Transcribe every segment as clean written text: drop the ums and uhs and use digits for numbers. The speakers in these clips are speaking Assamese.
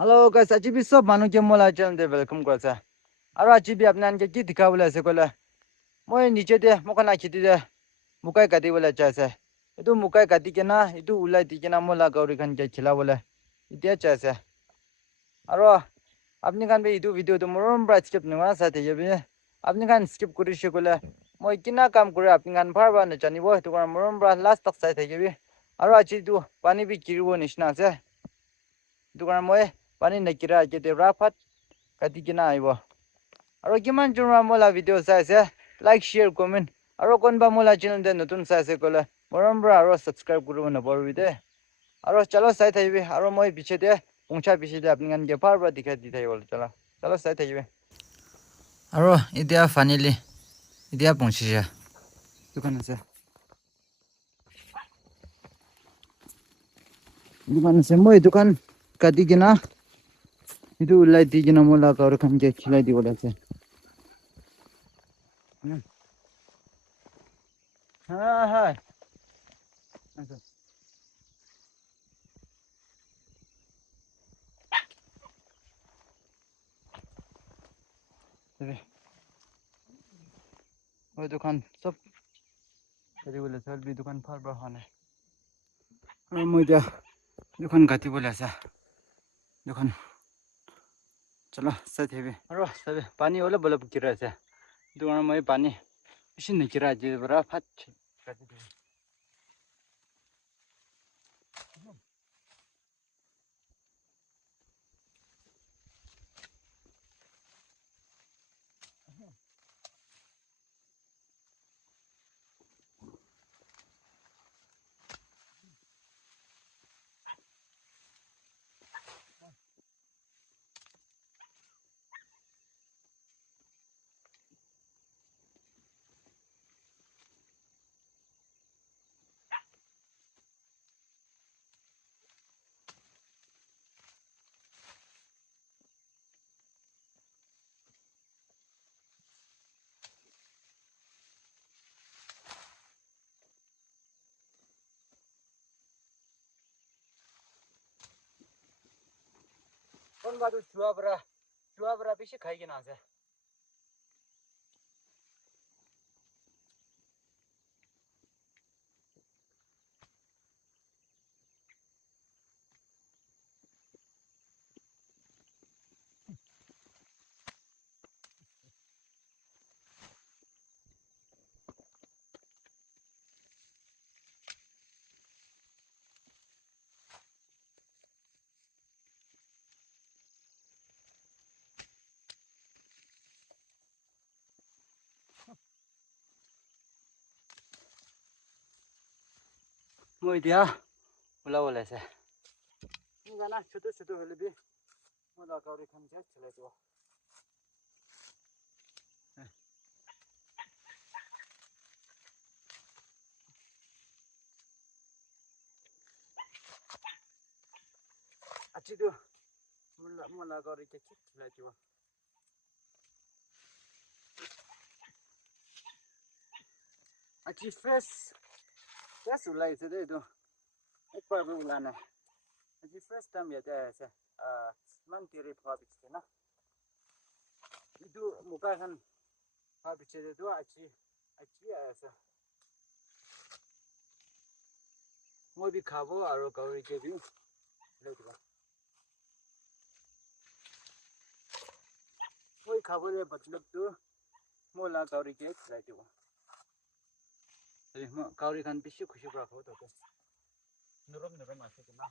Hello guys, आज भी सब मानो के मोला चैनल दे वेलकम करसा। और आज भी अपने के की दिखा बोले से कोला। मोय नीचे दे मोकना खिति दे मुकाय काटी बोले चासे। इतु मुकाय काटी के ना इतु उलाई ती के ना मोला गौरी खान के खिला बोले। इतिया चासे। और अपने कान पे इतु वीडियो तो मोरम ब्रा स्किप नवा साथे ये भी अपने कान स्किप करि से कोला। मोय किना काम करे अपने कान फार बा न जानि बो तो मोरम ब्रा लास्ट तक साथे ये भी। और आज इतु पानी भी किरबो निसना से। दुकान मोय पानी न किरा के ते राफत काटी के ना आइबो আৰু কিমান জোৰা মোলা ভিডিও চাইছে লাইক শেয়াৰ কমেন্ট আৰু কোনবা মোলা চ্যানেল দে নতুন চাইছে কলে মৰমৰা আৰু সাবস্ক্ৰাইব কৰিব নপৰবি দে আৰু চলো চাই থাকিবি আৰু মই পিছে দে পঞ্চা পিছে দে আপুনি গান গেফাৰ পৰা দেখাই দি থাকিব চলো চলো চাই থাকিবি আৰু এতিয়া ফাইনালি এতিয়া পঞ্চিছে দোকান আছে মই দোকান কাটি কিনা itu ulai di kina mola ka orang ke khilai di bola se ha ha ওই দোকান সব কাটি বলে সব বি দোকান ফার বার হনে আর মই যা দোকান কাটি বলে আছে দোকান চলো সাথে হবে আর সবে পানি হলে বলে কিরা আছে দোকান মই পানি বেশি না কিরা যে বড় ফাট কাটি দি কোন বাদু চুয়া বড়া বেশি খাই কিনা আছে মই দিয়া ওলা ওলাইছে জানা ছোট ছোট হলে বি মোলা কাউরি খান কে চলে দিব আছি তো মোলা কাউরি কে চলে দিব আছি ফ্রেশ উলাইছে দে তো একবার উলানা আছি ফ্রেশ টাইম ইয়াতে আছে মান তিরে ফাওয়া বিচতে না ইদু মুকা খান ফাওয়া বিচতে তো আছি আছে মই বি খাবো আর কাউরি কে বি ले दिबा মই খাবো রে मतलब তো মোলা কাউরি কে খলাই দিব কাউরি খান বেশি খুশি রাখো তো নরম আছে না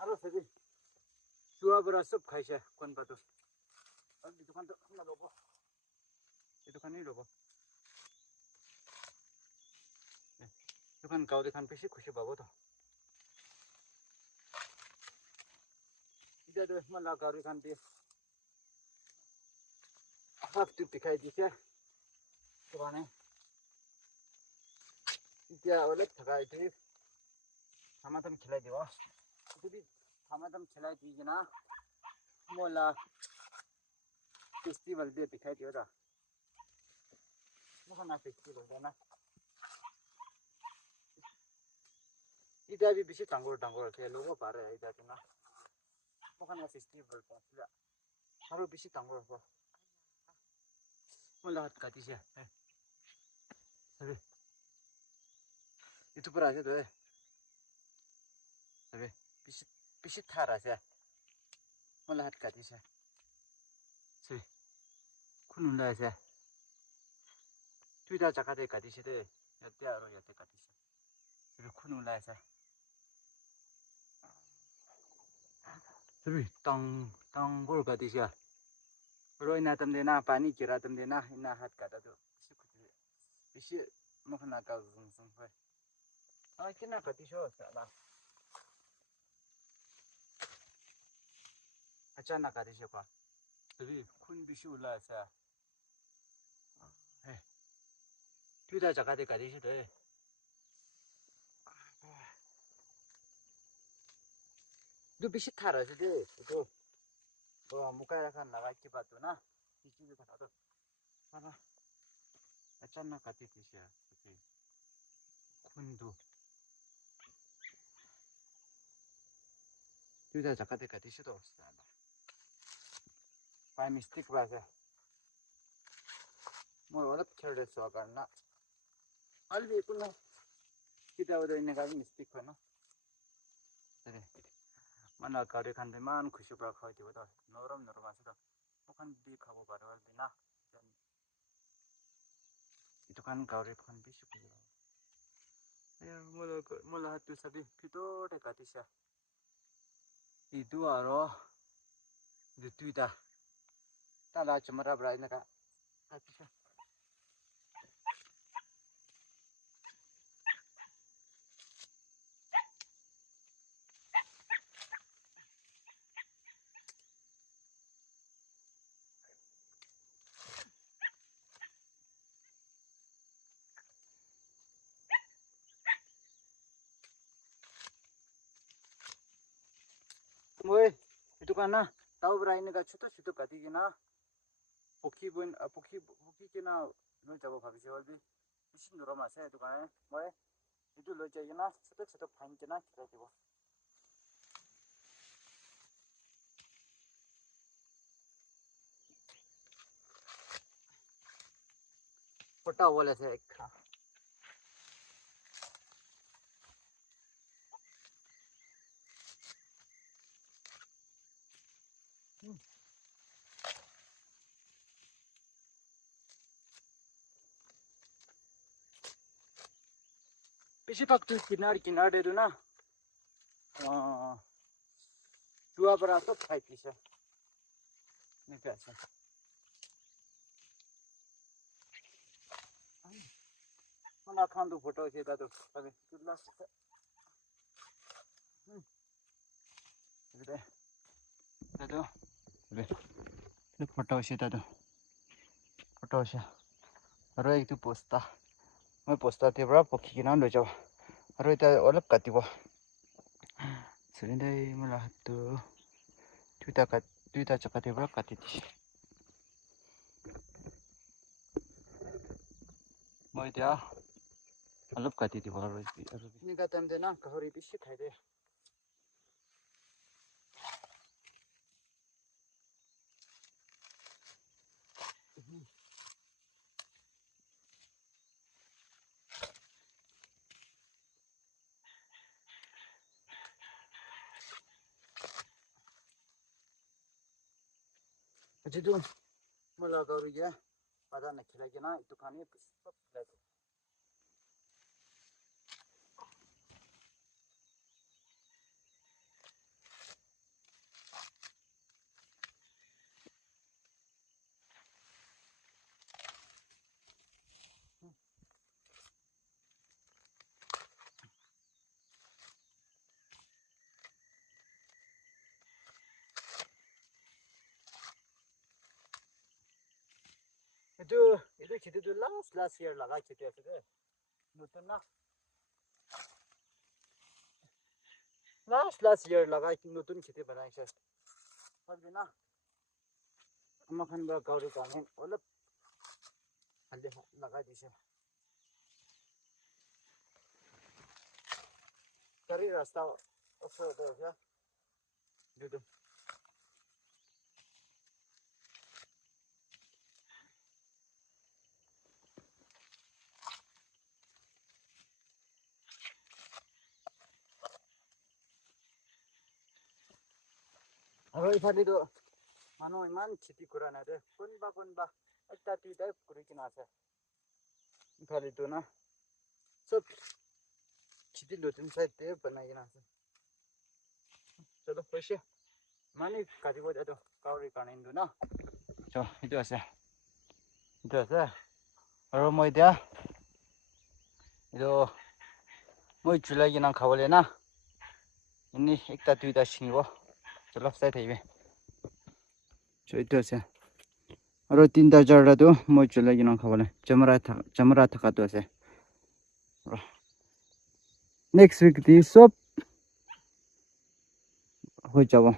আর সেদি চুয়া বড়া সব খাইছে কোন বাতো আর দোকান তো না লবো এই দোকানই লবো দোকান কাউরি খান বেশি খুশি পাবো তো ইদা তো মোলা কাউরি খান বি হাফ টু দিখাই দিছে দোকানে ইতিয়া ওলে থাকা ইতি হামাতম খেলাই দিব যদি হামাতম খেলাই দি না মোলা ফেস্টিভ্যাল দে দিখাই দিও দা মোখানা ফেস্টিভ্যাল না Ida bi bisi tangor ke logo pare ida tuna. Mokan festival pa sila. Haru bisi tangor ko. Mula hat kati siya. Sabi. Itu pura siya to Sabi. Bisi thara siya. Mula hat kati siya. Sabi. Kununda siya. Tuida jakate kati siya de. Yatte aro yatte kati siya. Sabi kununda siya. Sabi tangor kati siya. Ro ina tamde na pani kira tamde na ina hat kata to. Bisi mukna ka zung hoy. Kina kati sho sala. Achana kati sho kwa. Sabi kun bisi ula sa. Hey. Tuida jakate kati sho de. Du bisi thara se de. To mukaya kan lagai ki bato na. Bisi du kana to. Sana. Achana kati tisya. Sabi kundu. Tuida jakate kati sho to sala. By mistake was more or less careless so karna. I'll be able to get out in a mistake. Mana kare khande man khushi pra khawti wada noram asida mokan bi khabo barwal bina itu kan kare khan bi shuku ya mola hatu sabi pito de katisha itu aro de tuita tala chamara bra ina ka katisha Moy itu kana tau bra ina ka chuto kati gina pokhi kina no jabo bhabise walbi isin noram ase itu kana moy itu lo jayina chuto phan kina kira dibo pota wala se ekha Pisi paktu kinar dedu na dua beratus hai pisa ni biasa mana khandu photo se dadu sabe tudla dadu le photo se aro ektu posta moi posta te bra pokhi kina lo jaw aro eta olap katibo Serendai mula hatu tuita chakate bra katiti moi dia olap katiti baro ni katam de na kahori bishi thaide Ajidu mula gauri ya pada nak lagi na itu kami सब lagi itu kita tu last year laga kita tu nutun na last year laga nutun kita banai sah tapi na amakan bergauri kami oleh ada laga di sini Kari rasta oso Dudu. Aro ifali do mano iman chiti kurana de kunba ekta tuita kuri kina ase ifali do na sob chiti lotin side te banai kina ase chalo fresh mani kati ko jado kauri kana indu na cho itu ase aro moi dia itu moi chulai kina khawale na ini ekta tuita shingo chalo sai thaibe cho itu ase aro tinta jarra do moi chulai kina khawale chamara thaka to ase next week di sob hoi jabo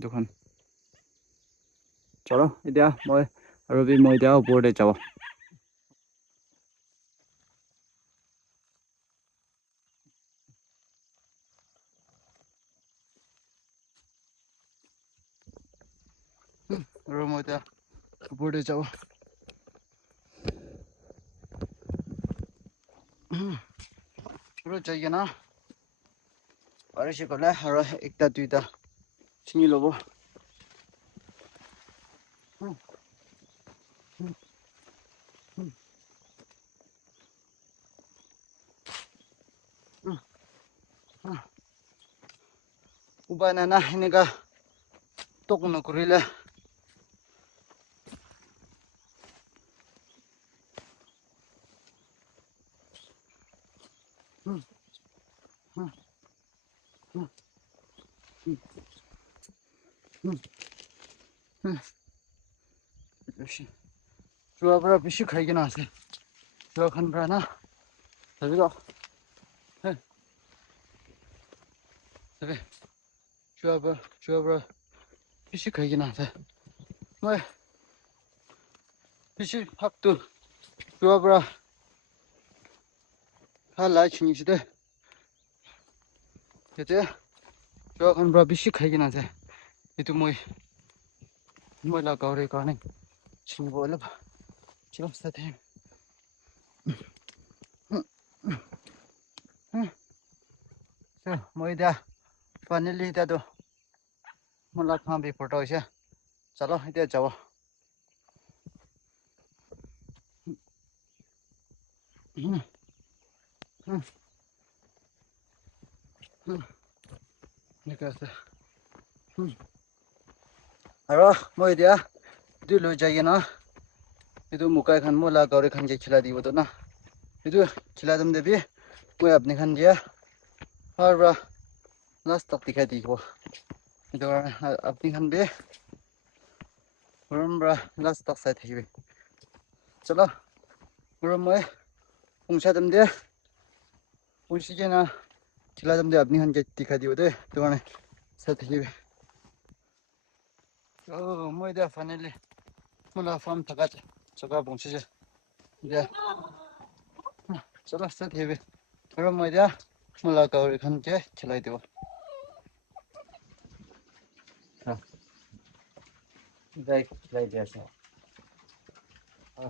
dukhan chalo idia moi aro bi moi dia upor de jabo aro moi dia upor de jabo aro jaigena arishi kola aro ekta duita chini lobo ubana na hinga tokno kurile Chua bishi khai gina ase chua khan bra na sabi do sabi chua bishi khai gina ase moi bishi hak tu chua bra ha lai chini chide yete chua khan bra bishi khai gina ase itu moi la gaure kane chini bola chilo sate so moi da finally da do mola kham bi photo ase chalo ite jabo nikase aro moi dia du lo jayena itu mukai khan mola gaure khan ke khila dibo to na itu khila dam debi moi apne khan dia harba last tak dikhai dibo itu apne khan be rumra last tak sai thibe chalo moi pungsa dam de pungsigena khila dam de apne khan ke dikhai dibo de to ne sai thibe oh moi da finally mola farm thakat chaka pungsi dia chalo sai thibe aro moi da mola gaure khan ke khilai dibo Dai khilai dia sa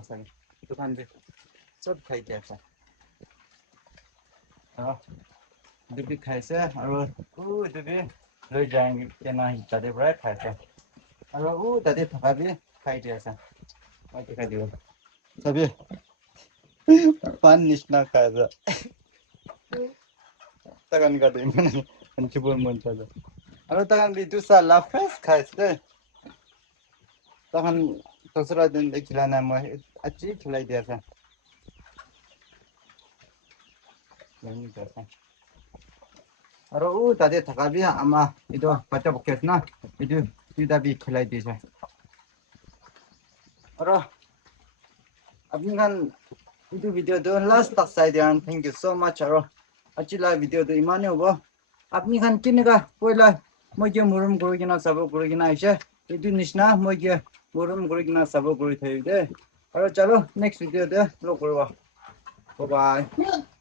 sorry दुकान पे सब खाई क्या था हाँ दुबी खाई से और दुबी ले जाएंगे क्या ना ही तादे बड़ा खाई से और तादे थका भी खाई दिया सा मैं क्या दियो तभी पान निश्ना खाया था तकन का दिन मैंने अंचुबों मन चला और तकन भी दूसरा लाफ्रेस खाई से तकन दूसरा दिन खिलाना मैं अच्छी खिलाई दिया था नहीं करता और तादे थका भी आमा इधर बच्चा बकेस ना इधर भी खिलाई दी जाए और अभी kan itu video tu last tak saya dan thank you so much और अच्छी ला video tu इमाने होगा अपनी kan किन्ने का पहला मुझे मुरुम करो कि ना सब करो कि ना ऐसे itu निश्ना मुझे मुरुम करो कि ना सब करो थे इधर और चलो next video दे लो करो bye bye